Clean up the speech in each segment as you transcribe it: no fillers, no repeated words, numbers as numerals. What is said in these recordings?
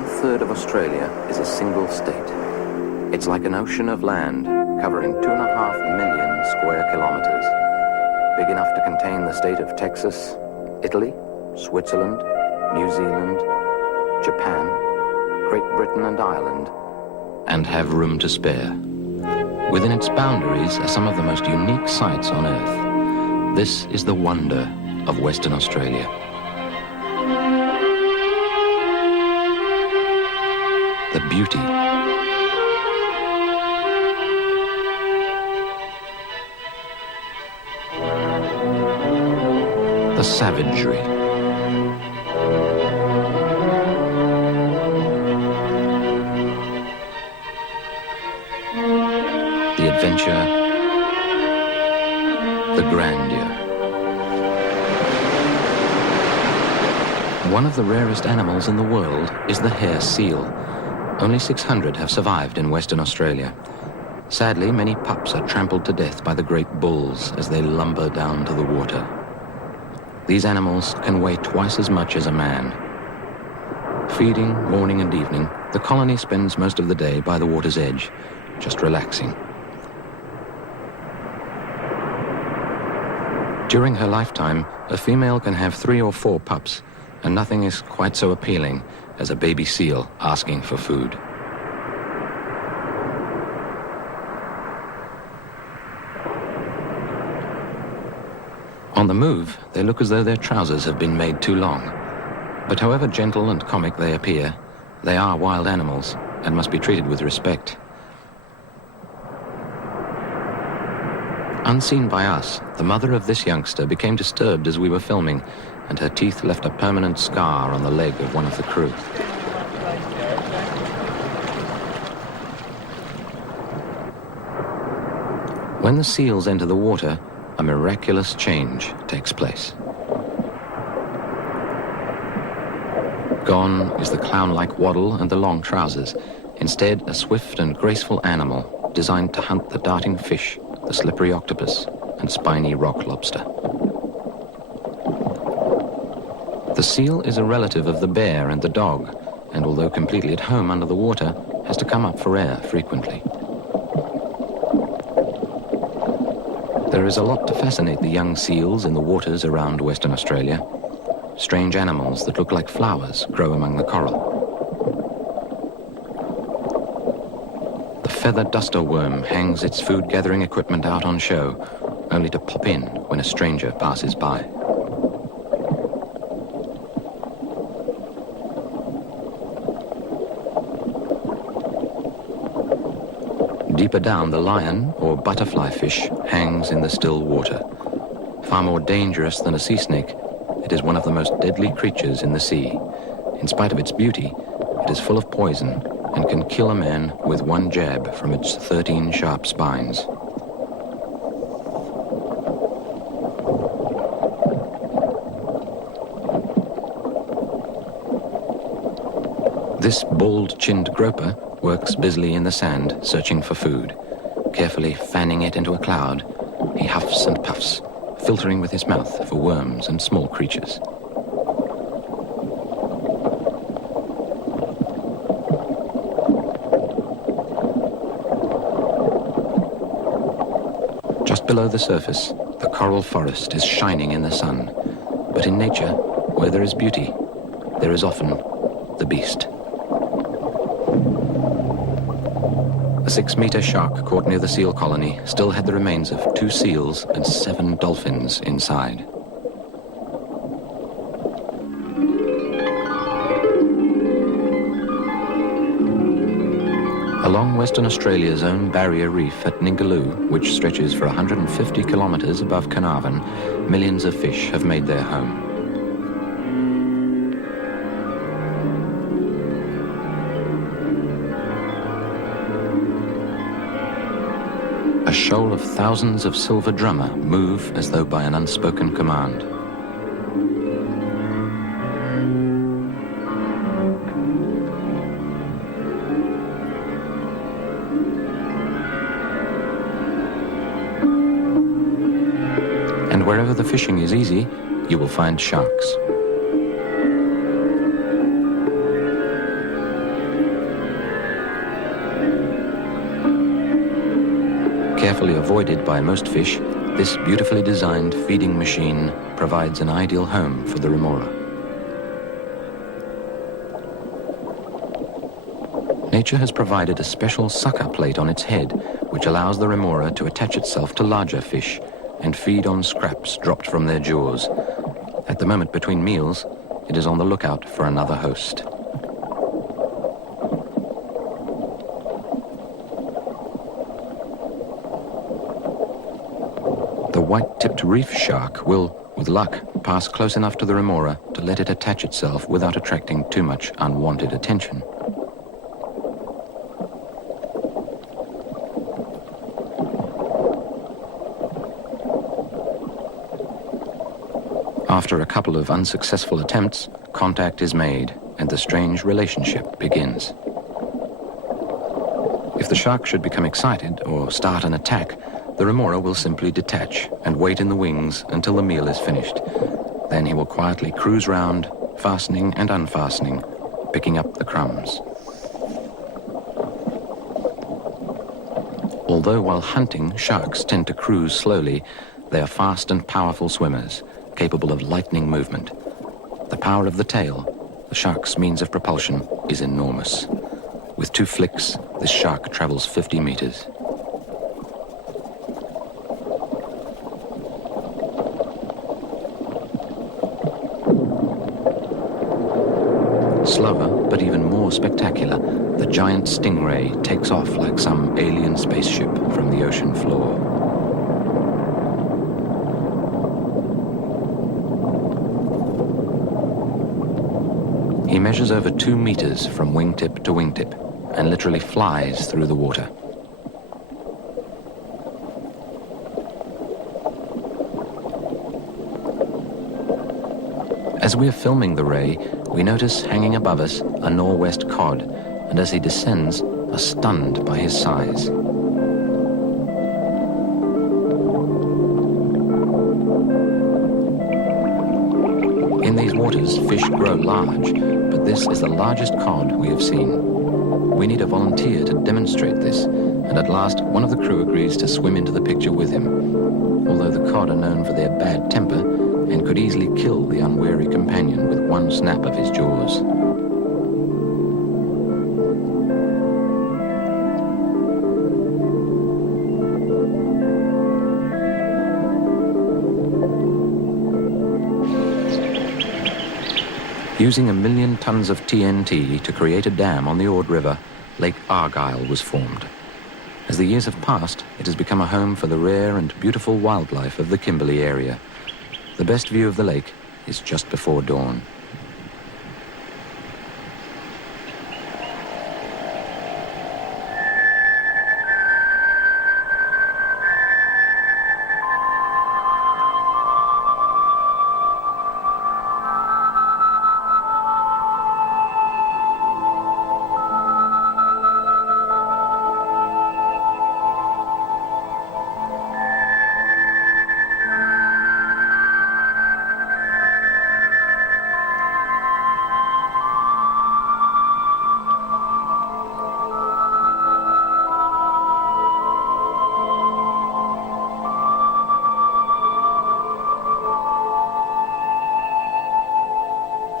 1/3 of Australia is a single state. It's like an ocean of land covering 2.5 million square kilometres, big enough to contain the state of Texas, Italy, Switzerland, New Zealand, Japan, Great Britain and Ireland, and have room to spare. Within its boundaries are some of the most unique sights on Earth. This is the wonder of Western Australia. The beauty, the savagery, the adventure, the grandeur. One of the rarest animals in the world is the hair seal. Only 600 have survived in Western Australia. Sadly, many pups are trampled to death by the great bulls as they lumber down to the water. These animals can weigh twice as much as a man. Feeding morning and evening, the colony spends most of the day by the water's edge, just relaxing. During her lifetime, a female can have 3 or 4 pups, and nothing is quite so appealing as a baby seal asking for food. On the move, they look as though their trousers have been made too long. But however gentle and comic they appear, they are wild animals and must be treated with respect. Unseen by us, the mother of this youngster became disturbed as we were filming, and her teeth left a permanent scar on the leg of one of the crew. When the seals enter the water, a miraculous change takes place. Gone is the clown-like waddle and the long trousers. Instead, a swift and graceful animal designed to hunt the darting fish, the slippery octopus, and spiny rock lobster. The seal is a relative of the bear and the dog, and although completely at home under the water, has to come up for air frequently. There is a lot to fascinate the young seals in the waters around Western Australia. Strange animals that look like flowers grow among the coral. The feather duster worm hangs its food-gathering equipment out on show, only to pop in when a stranger passes by. Deeper down, the lion, or butterfly fish, hangs in the still water. Far more dangerous than a sea snake, it is one of the most deadly creatures in the sea. In spite of its beauty, it is full of poison and can kill a man with one jab from its 13 sharp spines. This bald-chinned groper works busily in the sand, searching for food. Carefully fanning it into a cloud, he huffs and puffs, filtering with his mouth for worms and small creatures. Just below the surface, the coral forest is shining in the sun. But in nature, where there is beauty, there is often the beast. A 6-meter shark caught near the seal colony still had the remains of 2 seals and 7 dolphins inside. Along Western Australia's own barrier reef at Ningaloo, which stretches for 150 kilometres above Carnarvon, millions of fish have made their home. A shoal of thousands of silver drummer move as though by an unspoken command. And wherever the fishing is easy, you will find sharks. Carefully avoided by most fish, this beautifully designed feeding machine provides an ideal home for the remora. Nature has provided a special sucker plate on its head, which allows the remora to attach itself to larger fish and feed on scraps dropped from their jaws. At the moment between meals, it is on the lookout for another host. The white-tipped reef shark will, with luck, pass close enough to the remora to let it attach itself without attracting too much unwanted attention. After a couple of unsuccessful attempts, contact is made and the strange relationship begins. If the shark should become excited or start an attack, the remora will simply detach and wait in the wings until the meal is finished. Then he will quietly cruise round, fastening and unfastening, picking up the crumbs. Although while hunting, sharks tend to cruise slowly, they are fast and powerful swimmers, capable of lightning movement. The power of the tail, the shark's means of propulsion, is enormous. With 2 flicks, this shark travels 50 meters. Slower, but even more spectacular, the giant stingray takes off like some alien spaceship from the ocean floor. He measures over 2 meters from wingtip to wingtip and literally flies through the water. As we are filming the ray, we notice hanging above us a norwest cod, and as he descends, are stunned by his size. In these waters, fish grow large, but this is the largest cod we have seen. We need a volunteer to demonstrate this, and at last one of the crew agrees to swim into the picture with him. Although the cod are known for their bad temper and could easily kill the unwary companion with one snap of his jaws. Using 1 million tons of TNT to create a dam on the Ord River, Lake Argyle was formed. As the years have passed, it has become a home for the rare and beautiful wildlife of the Kimberley area. The best view of the lake is just before dawn.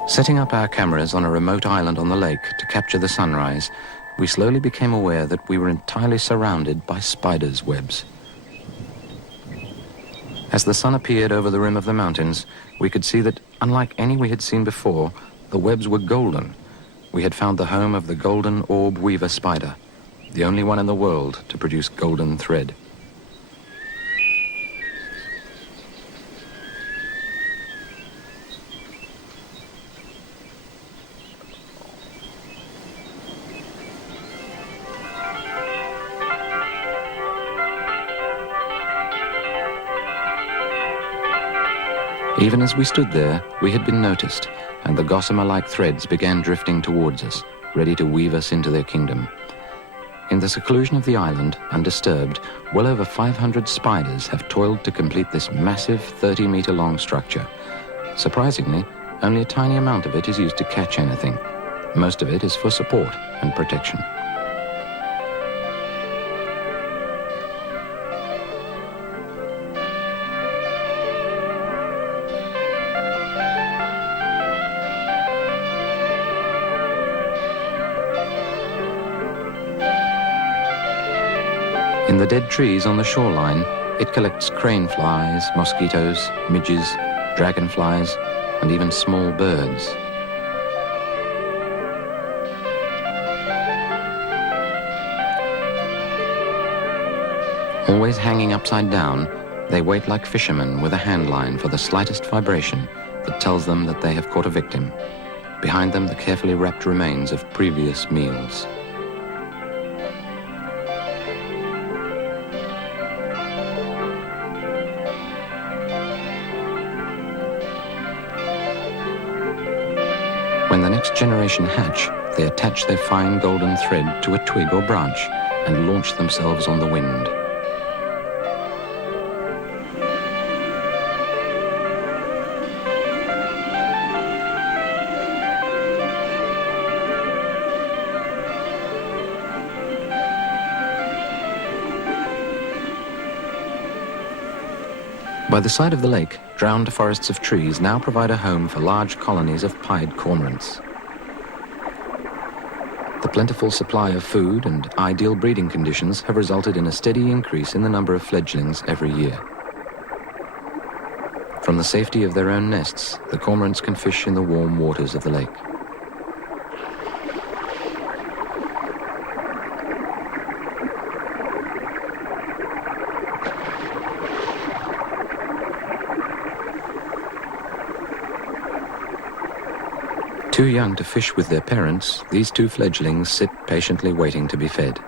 Setting up our cameras on a remote island on the lake to capture the sunrise, we slowly became aware that we were entirely surrounded by spiders' webs. As the sun appeared over the rim of the mountains, we could see that, unlike any we had seen before, the webs were golden. We had found the home of the golden orb weaver spider, the only one in the world to produce golden thread. Even as we stood there, we had been noticed, and the gossamer-like threads began drifting towards us, ready to weave us into their kingdom. In the seclusion of the island, undisturbed, well over 500 spiders have toiled to complete this massive 30-meter-long structure. Surprisingly, only a tiny amount of it is used to catch anything. Most of it is for support and protection. In the dead trees on the shoreline, it collects crane flies, mosquitoes, midges, dragonflies, and even small birds. Always hanging upside down, they wait like fishermen with a hand line for the slightest vibration that tells them that they have caught a victim. Behind them, the carefully wrapped remains of previous meals. When the next generation hatch, they attach their fine golden thread to a twig or branch and launch themselves on the wind. By the side of the lake, drowned forests of trees now provide a home for large colonies of pied cormorants. The plentiful supply of food and ideal breeding conditions have resulted in a steady increase in the number of fledglings every year. From the safety of their own nests, the cormorants can fish in the warm waters of the lake. Too young to fish with their parents, these two fledglings sit patiently waiting to be fed.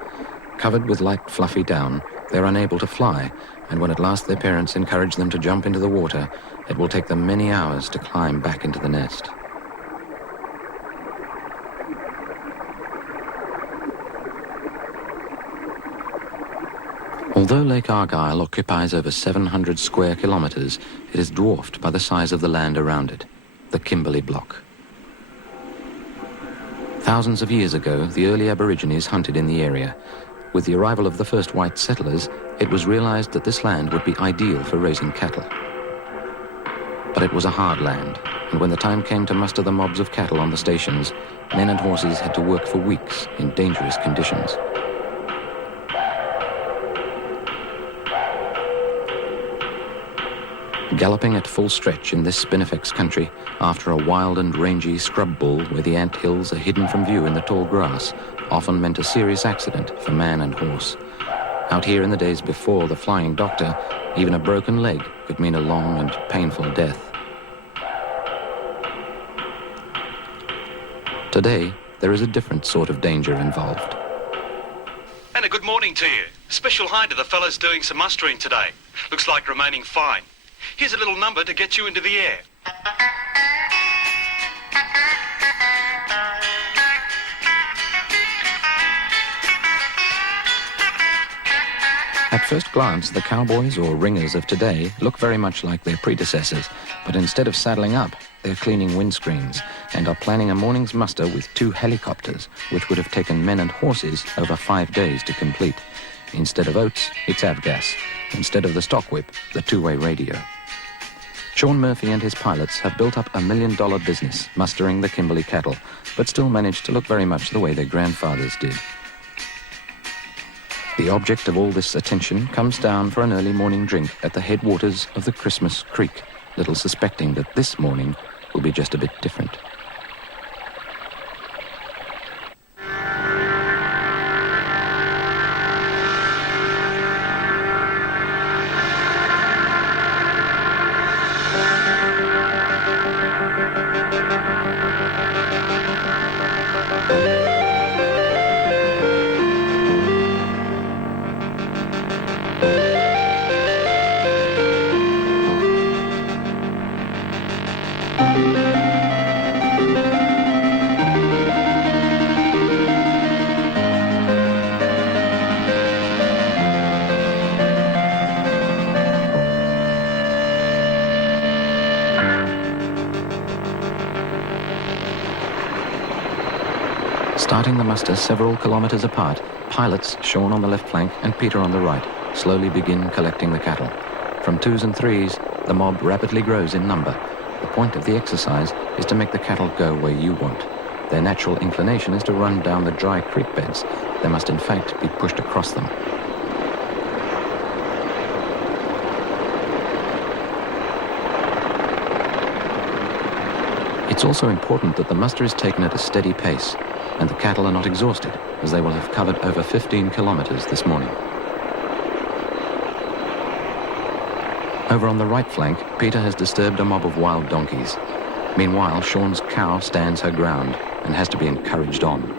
Covered with light, fluffy down, they're unable to fly, and when at last their parents encourage them to jump into the water, it will take them many hours to climb back into the nest. Although Lake Argyle occupies over 700 square kilometres, it is dwarfed by the size of the land around it, the Kimberley block. Thousands of years ago, the early Aborigines hunted in the area. With the arrival of the first white settlers, it was realized that this land would be ideal for raising cattle. But it was a hard land, and when the time came to muster the mobs of cattle on the stations, men and horses had to work for weeks in dangerous conditions. Galloping at full stretch in this spinifex country, after a wild and rangy scrub bull where the ant hills are hidden from view in the tall grass, often meant a serious accident for man and horse. Out here in the days before the flying doctor, even a broken leg could mean a long and painful death. Today, there is a different sort of danger involved. And a good morning to you. Special hi to the fellas doing some mustering today. Looks like remaining fine. Here's a little number to get you into the air. At first glance, the cowboys or ringers of today look very much like their predecessors, but instead of saddling up, they're cleaning windscreens and are planning a morning's muster with 2 helicopters, which would have taken men and horses over 5 days to complete. Instead of oats, it's avgas. Instead of the stock whip, the two-way radio. Sean Murphy and his pilots have built up $1 million business mustering the Kimberley cattle, but still manage to look very much the way their grandfathers did. The object of all this attention comes down for an early morning drink at the headwaters of the Christmas Creek, little suspecting that this morning will be just a bit different. Starting the muster several kilometres apart, pilots, Sean on the left flank and Peter on the right, slowly begin collecting the cattle. From 2s and 3s, the mob rapidly grows in number. The point of the exercise is to make the cattle go where you want. Their natural inclination is to run down the dry creek beds. They must in fact be pushed across them. It's also important that the muster is taken at a steady pace and the cattle are not exhausted, as they will have covered over 15 kilometres this morning. Over on the right flank, Peter has disturbed a mob of wild donkeys. Meanwhile, Sean's cow stands her ground and has to be encouraged on.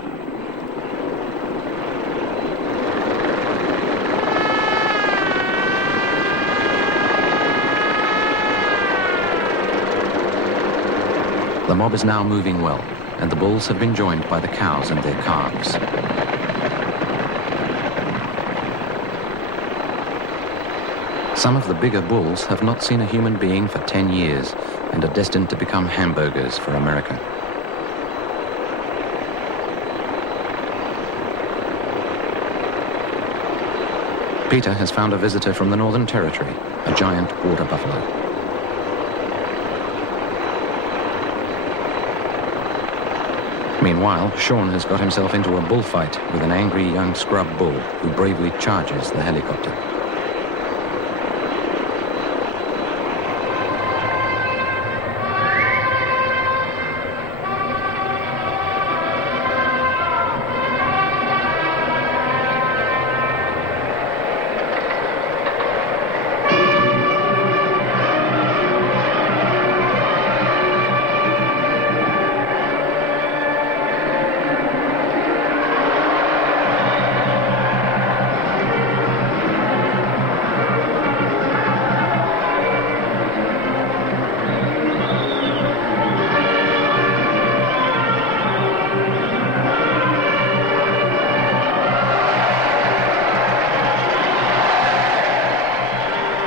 The mob is now moving well, and the bulls have been joined by the cows and their calves. Some of the bigger bulls have not seen a human being for 10 years and are destined to become hamburgers for America. Peter has found a visitor from the Northern Territory, a giant water buffalo. Meanwhile, Sean has got himself into a bullfight with an angry young scrub bull who bravely charges the helicopter.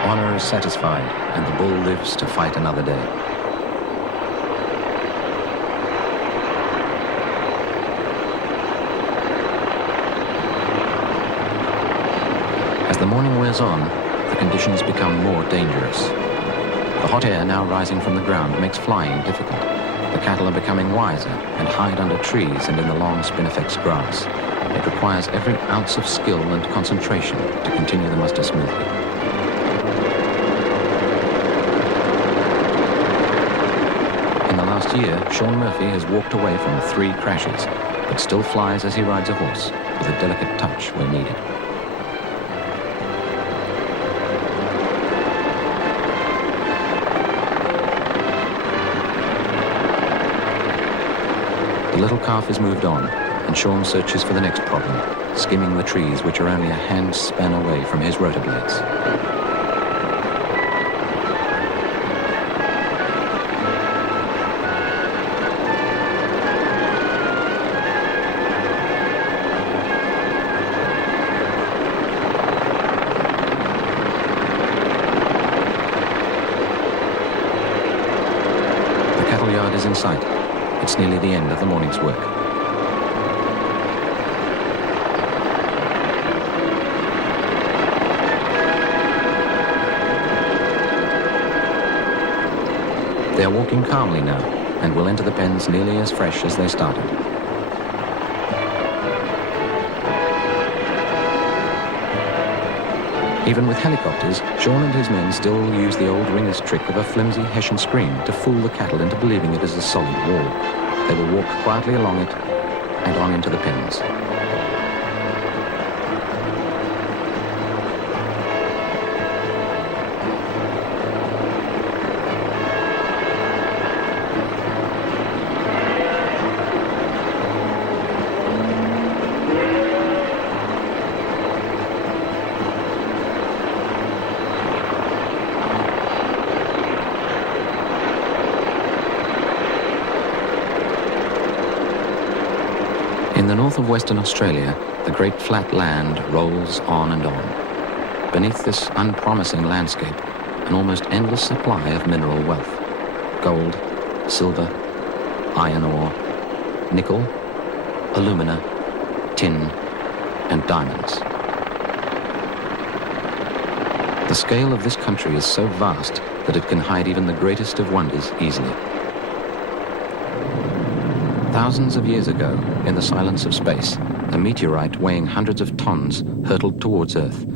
Honor is satisfied, and the bull lives to fight another day. As the morning wears on, the conditions become more dangerous. The hot air now rising from the ground makes flying difficult. The cattle are becoming wiser and hide under trees and in the long spinifex grass. It requires every ounce of skill and concentration to continue the muster smoothly. Last year, Sean Murphy has walked away from 3 crashes, but still flies as he rides a horse, with a delicate touch where needed. The little calf is moved on, and Sean searches for the next problem, skimming the trees which are only a hand's span away from his rotor blades. Is in sight. It's nearly the end of the morning's work. They are walking calmly now and will enter the pens nearly as fresh as they started. Even with helicopters, Sean and his men still use the old ringer's trick of a flimsy Hessian screen to fool the cattle into believing it is a solid wall. They will walk quietly along it and on into the pens. In the north of Western Australia, the great flat land rolls on and on. Beneath this unpromising landscape, an almost endless supply of mineral wealth. Gold, silver, iron ore, nickel, alumina, tin, and diamonds. The scale of this country is so vast that it can hide even the greatest of wonders easily. Thousands of years ago, in the silence of space, a meteorite weighing hundreds of tons hurtled towards Earth.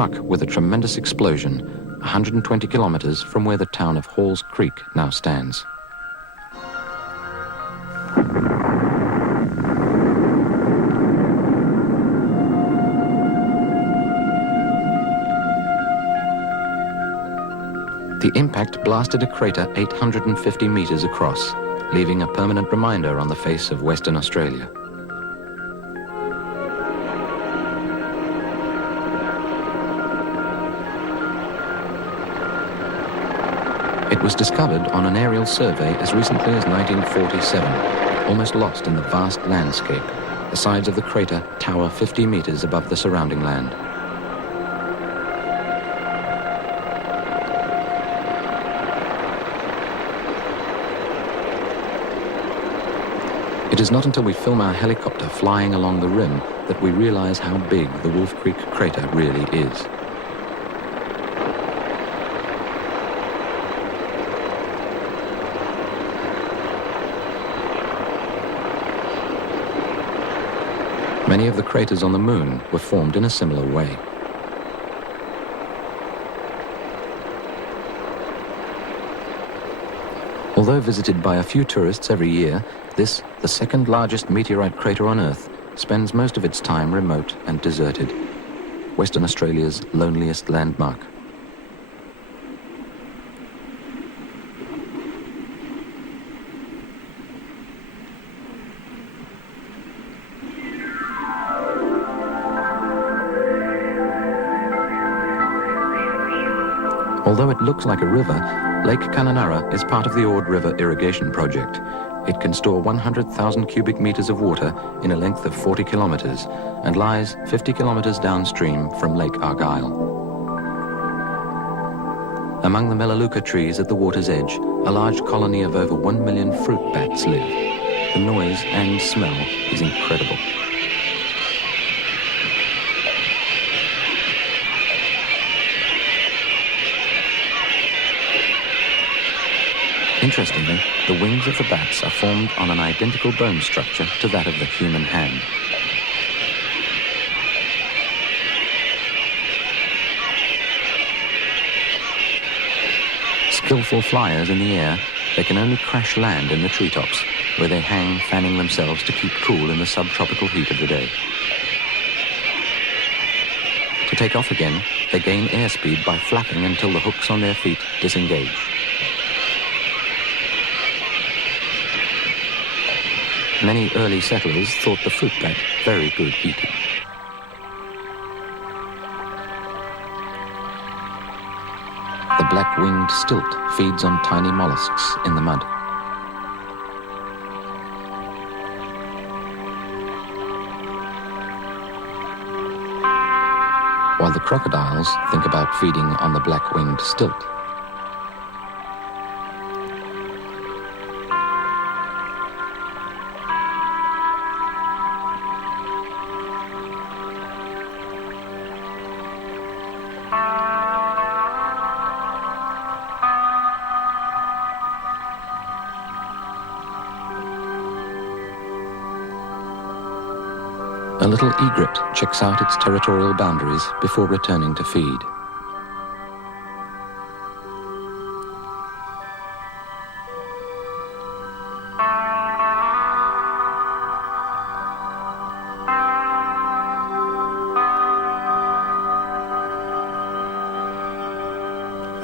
struck with a tremendous explosion 120 kilometres from where the town of Halls Creek now stands. The impact blasted a crater 850 metres across, leaving a permanent reminder on the face of Western Australia. It was discovered on an aerial survey as recently as 1947, almost lost in the vast landscape. The sides of the crater tower 50 metres above the surrounding land. It is not until we film our helicopter flying along the rim that we realise how big the Wolf Creek crater really is. Many of the craters on the Moon were formed in a similar way. Although visited by a few tourists every year, this, the second largest meteorite crater on Earth, spends most of its time remote and deserted. Western Australia's loneliest landmark. Although it looks like a river, Lake Kununurra is part of the Ord River irrigation project. It can store 100,000 cubic metres of water in a length of 40 kilometres and lies 50 kilometres downstream from Lake Argyle. Among the melaleuca trees at the water's edge, a large colony of over 1 million fruit bats live. The noise and smell is incredible. Interestingly, the wings of the bats are formed on an identical bone structure to that of the human hand. Skillful flyers in the air, they can only crash land in the treetops, where they hang fanning themselves to keep cool in the subtropical heat of the day. To take off again, they gain airspeed by flapping until the hooks on their feet disengage. Many early settlers thought the fruit bat very good eating. The black-winged stilt feeds on tiny mollusks in the mud. While the crocodiles think about feeding on the black-winged stilt. A little egret checks out its territorial boundaries before returning to feed.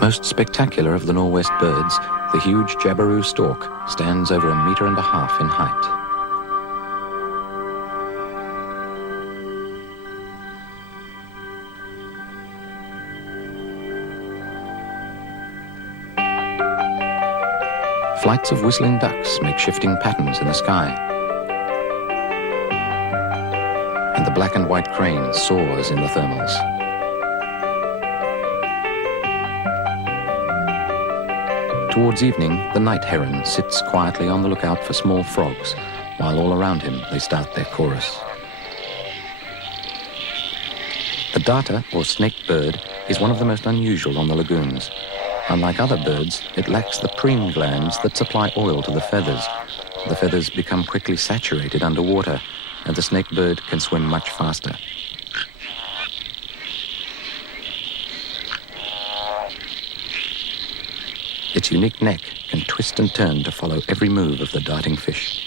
Most spectacular of the Norwest birds, the huge jabiru stork stands over 1.5 meters in height. Flights of whistling ducks make shifting patterns in the sky. And the black and white crane soars in the thermals. Towards evening, the night heron sits quietly on the lookout for small frogs, while all around him they start their chorus. The darter, or snake bird, is one of the most unusual on the lagoons. Unlike other birds, it lacks the preen glands that supply oil to the feathers. The feathers become quickly saturated underwater, and the snake bird can swim much faster. Its unique neck can twist and turn to follow every move of the darting fish.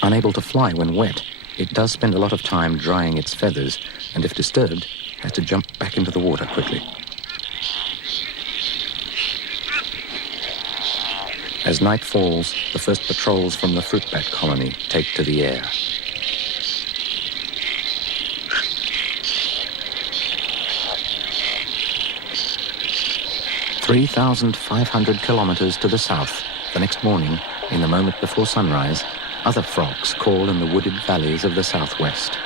Unable to fly when wet, it does spend a lot of time drying its feathers, and if disturbed, has to jump back into the water quickly. As night falls, the first patrols from the fruit bat colony take to the air. "3,500 kilometres to the south, the next morning, in the moment before sunrise, other frogs call in the wooded valleys of the southwest.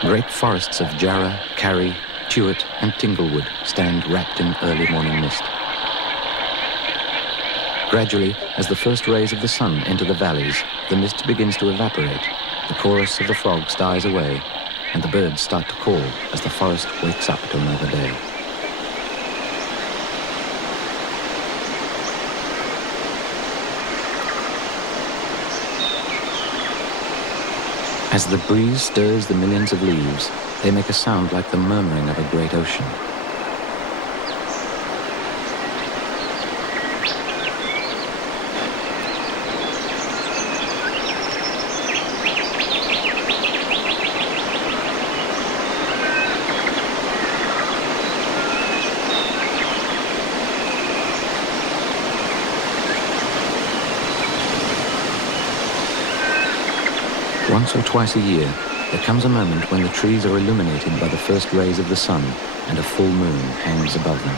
Great forests of jarrah, karri, tuart and tinglewood stand wrapped in early morning mist. Gradually, as the first rays of the sun enter the valleys, the mist begins to evaporate, the chorus of the frogs dies away, and the birds start to call as the forest wakes up to another day. As the breeze stirs the millions of leaves, they make a sound like the murmuring of a great ocean. Once or twice a year, there comes a moment when the trees are illuminated by the first rays of the sun and a full moon hangs above them.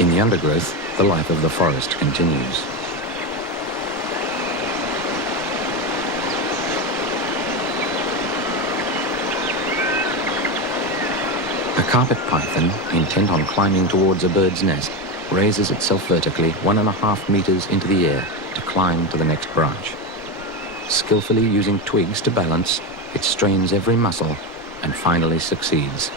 In the undergrowth, the life of the forest continues. A carpet python, intent on climbing towards a bird's nest, raises itself vertically 1.5 meters into the air to climb to the next branch. Skillfully using twigs to balance, it strains every muscle and finally succeeds.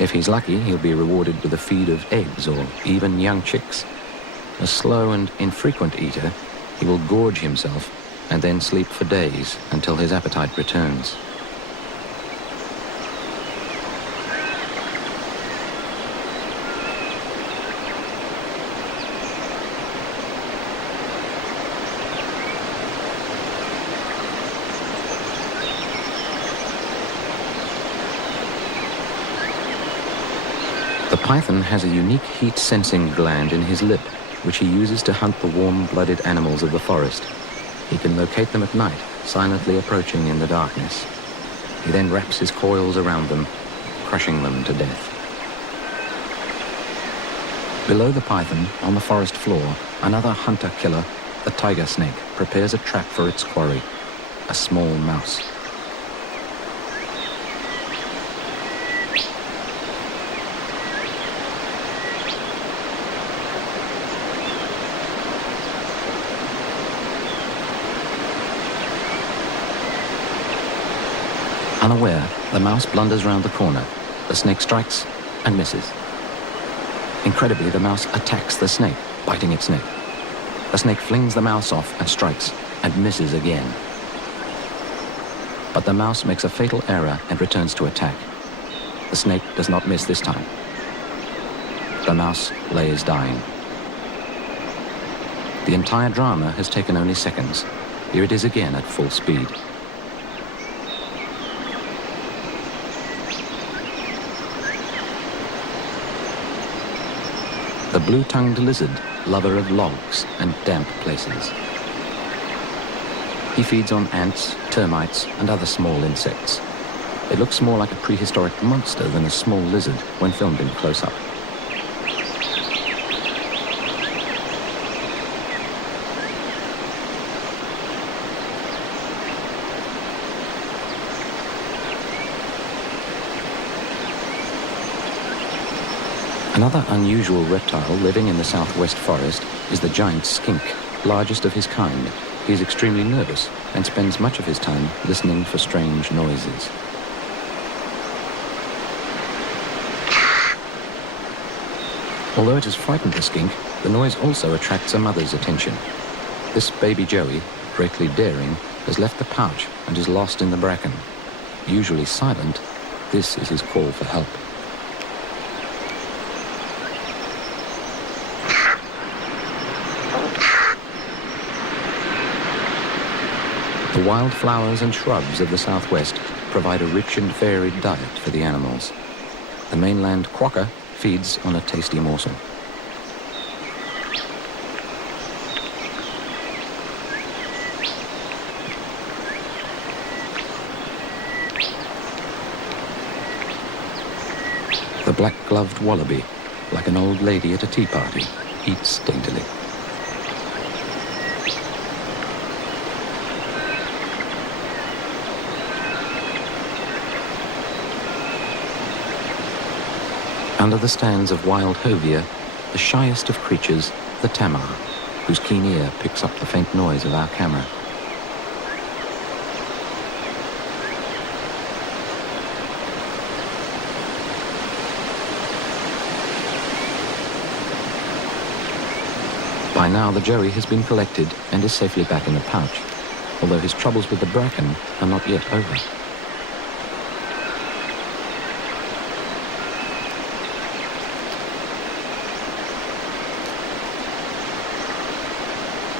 If he's lucky, he'll be rewarded with a feed of eggs or even young chicks. A slow and infrequent eater, he will gorge himself and then sleep for days until his appetite returns. The python has a unique heat-sensing gland in his lip, which he uses to hunt the warm-blooded animals of the forest. He can locate them at night, silently approaching in the darkness. He then wraps his coils around them, crushing them to death. Below the python, on the forest floor, another hunter-killer, the tiger snake, prepares a trap for its quarry, a small mouse. Unaware, the mouse blunders round the corner. The snake strikes and misses. Incredibly, the mouse attacks the snake, biting its neck. The snake flings the mouse off and strikes and misses again. But the mouse makes a fatal error and returns to attack. The snake does not miss this time. The mouse lays dying. The entire drama has taken only seconds. Here it is again at full speed. The blue-tongued lizard, lover of logs and damp places. He feeds on ants, termites, and other small insects. It looks more like a prehistoric monster than a small lizard when filmed in close-up. Another unusual reptile living in the southwest forest is the giant skink, largest of his kind. He is extremely nervous and spends much of his time listening for strange noises. Although it has frightened the skink, the noise also attracts a mother's attention. This baby Joey, greatly daring, has left the pouch and is lost in the bracken. Usually silent, this is his call for help. The wildflowers and shrubs of the southwest provide a rich and varied diet for the animals. The mainland quokka feeds on a tasty morsel. The black-gloved wallaby, like an old lady at a tea party, eats daintily. Under the stands of wild hovia, the shyest of creatures, the tamar, whose keen ear picks up the faint noise of our camera. By now the joey has been collected and is safely back in the pouch, although his troubles with the bracken are not yet over.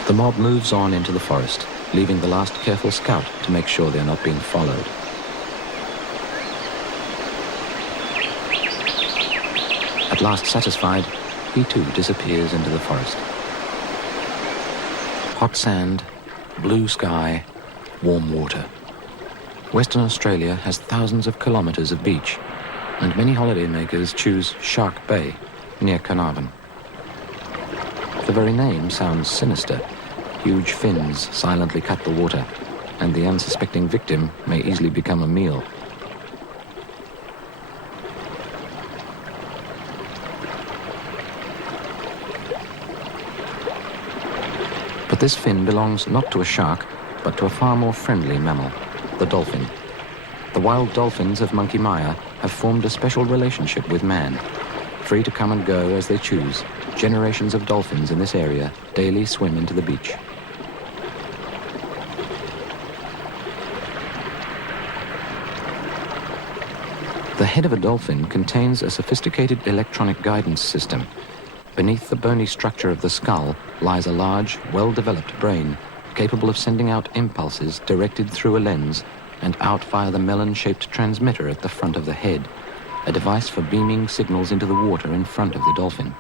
The mob moves on into the forest, leaving the last careful scout to make sure they are not being followed. At last satisfied, he too disappears into the forest. Hot sand, blue sky, warm water. Western Australia has thousands of kilometres of beach, and many holidaymakers choose Shark Bay, near Carnarvon. The very name sounds sinister. Huge fins silently cut the water, and the unsuspecting victim may easily become a meal. But this fin belongs not to a shark, but to a far more friendly mammal, the dolphin. The wild dolphins of Monkey Maya have formed a special relationship with man. Free to come and go as they choose, generations of dolphins in this area daily swim into the beach. The head of a dolphin contains a sophisticated electronic guidance system. Beneath the bony structure of the skull lies a large, well-developed brain, capable of sending out impulses directed through a lens and out via the melon-shaped transmitter at the front of the head, a device for beaming signals into the water in front of the dolphin.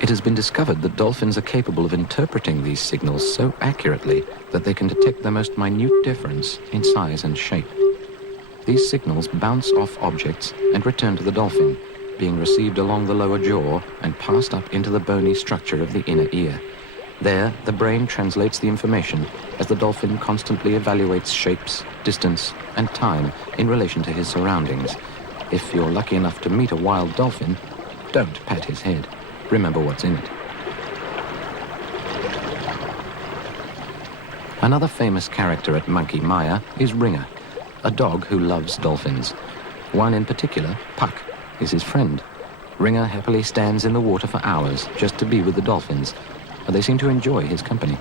It has been discovered that dolphins are capable of interpreting these signals so accurately that they can detect the most minute difference in size and shape. These signals bounce off objects and return to the dolphin, being received along the lower jaw and passed up into the bony structure of the inner ear. There, the brain translates the information as the dolphin constantly evaluates shapes, distance, and time in relation to his surroundings. If you're lucky enough to meet a wild dolphin, don't pat his head. Remember what's in it. Another famous character at Monkey Maya is Ringer, a dog who loves dolphins. One in particular, Puck, is his friend. Ringer happily stands in the water for hours just to be with the dolphins, and they seem to enjoy his company.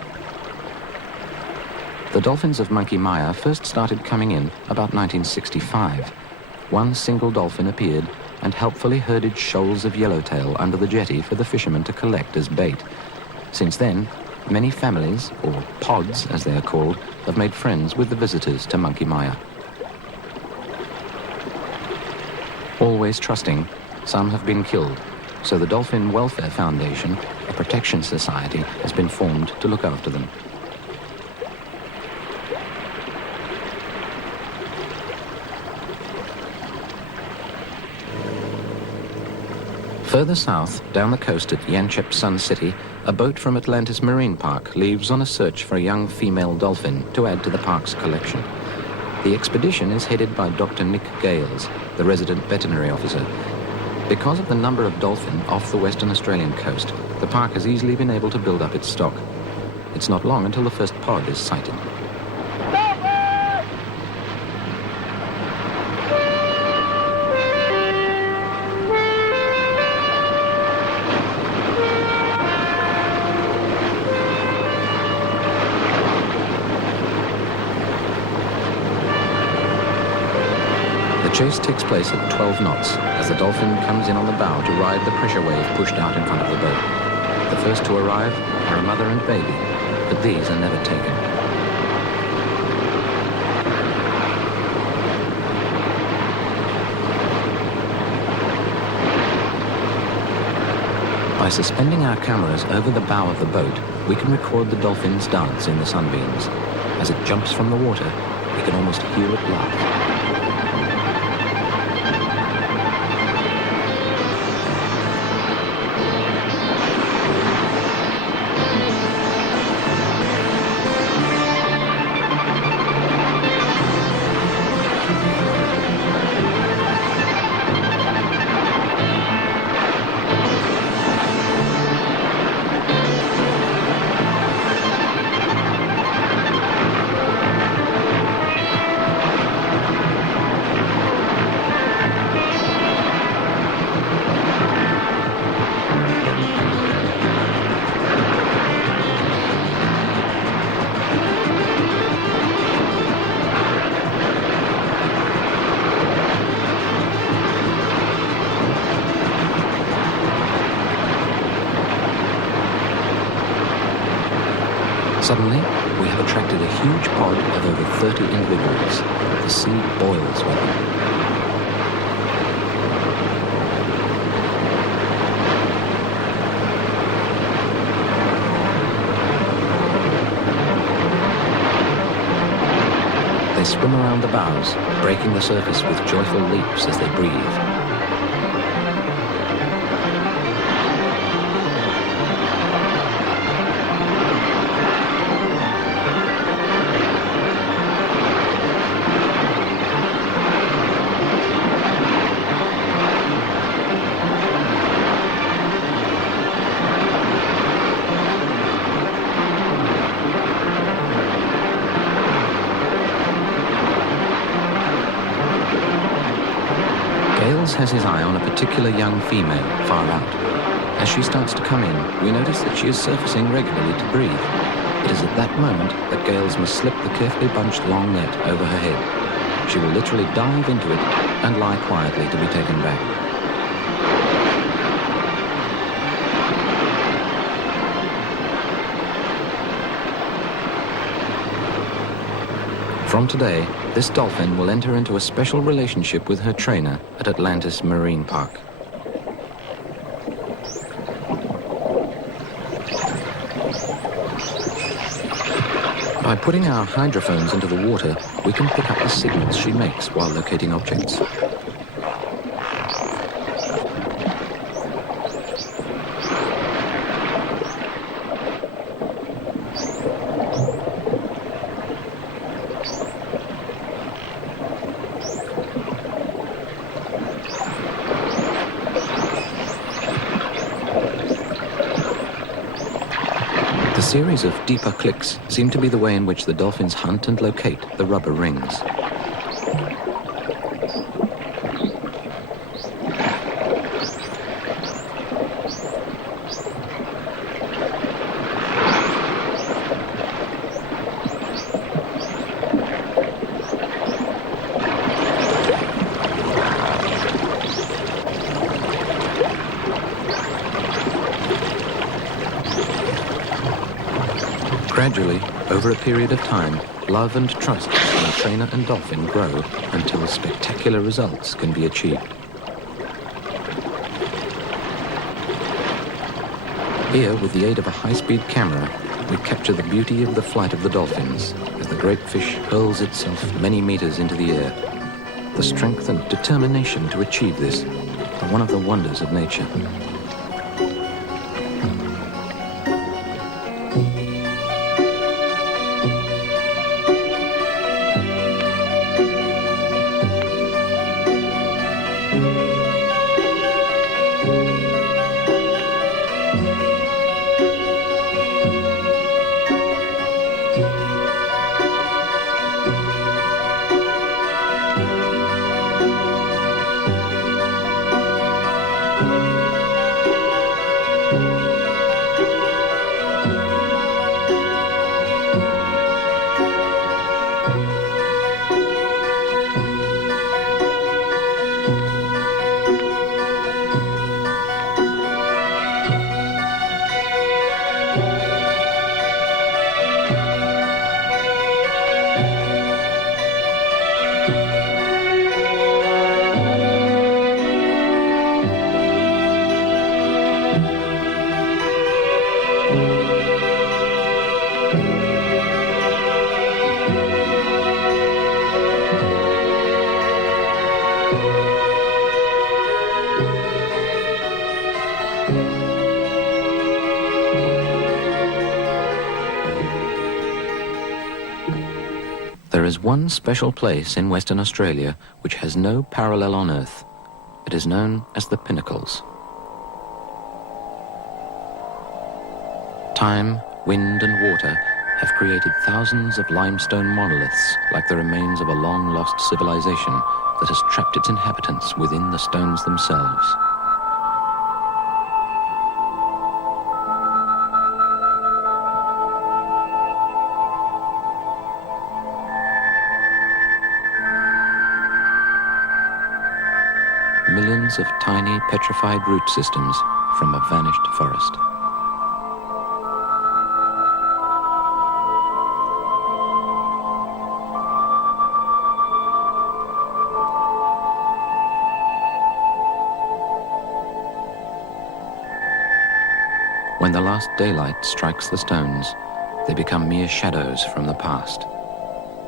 The dolphins of Monkey Maya first started coming in about 1965. One single dolphin appeared and helpfully herded shoals of yellowtail under the jetty for the fishermen to collect as bait. Since then, many families, or pods as they are called, have made friends with the visitors to Monkey Maya. Always trusting, some have been killed, so the Dolphin Welfare Foundation, a protection society, has been formed to look after them. Further south, down the coast at Yanchep Sun City, a boat from Atlantis Marine Park leaves on a search for a young female dolphin to add to the park's collection. The expedition is headed by Dr. Nick Gales, the resident veterinary officer. Because of the number of dolphin off the Western Australian coast, the park has easily been able to build up its stock. It's not long until the first pod is sighted. The chase takes place at 12 knots as the dolphin comes in on the bow to ride the pressure wave pushed out in front of the boat. The first to arrive are a mother and baby, but these are never taken. By suspending our cameras over the bow of the boat, we can record the dolphin's dance in the sunbeams. As it jumps from the water, we can almost hear it laugh. Suddenly, we have attracted a huge pod of over 30 individuals. The sea boils with them. They swim around the bows, breaking the surface with joyful leaps as they breathe. Has his eye on a particular young female far out. As she starts to come in, we notice that she is surfacing regularly to breathe. It is at that moment that Gales must slip the carefully bunched long net over her head. She will literally dive into it and lie quietly to be taken back. From today, this dolphin will enter into a special relationship with her trainer at Atlantis Marine Park. By putting our hydrophones into the water, we can pick up the signals she makes while locating objects. A series of deeper clicks seem to be the way in which the dolphins hunt and locate the rubber rings. Gradually, over a period of time, love and trust between the trainer and dolphin grow until spectacular results can be achieved. Here, with the aid of a high-speed camera, we capture the beauty of the flight of the dolphins as the great fish hurls itself many meters into the air. The strength and determination to achieve this are one of the wonders of nature. There is one special place in Western Australia which has no parallel on Earth. It is known as the Pinnacles. Time, wind and water have created thousands of limestone monoliths like the remains of a long-lost civilization that has trapped its inhabitants within the stones themselves. Millions of tiny petrified root systems from a vanished forest. When the last daylight strikes the stones, they become mere shadows from the past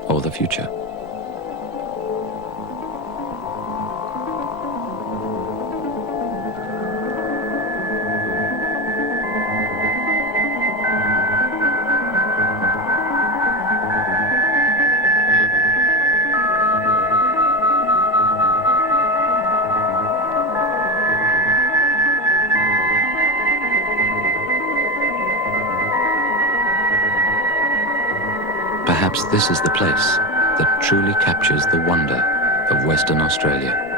or the future. Perhaps this is the place that truly captures the wonder of Western Australia.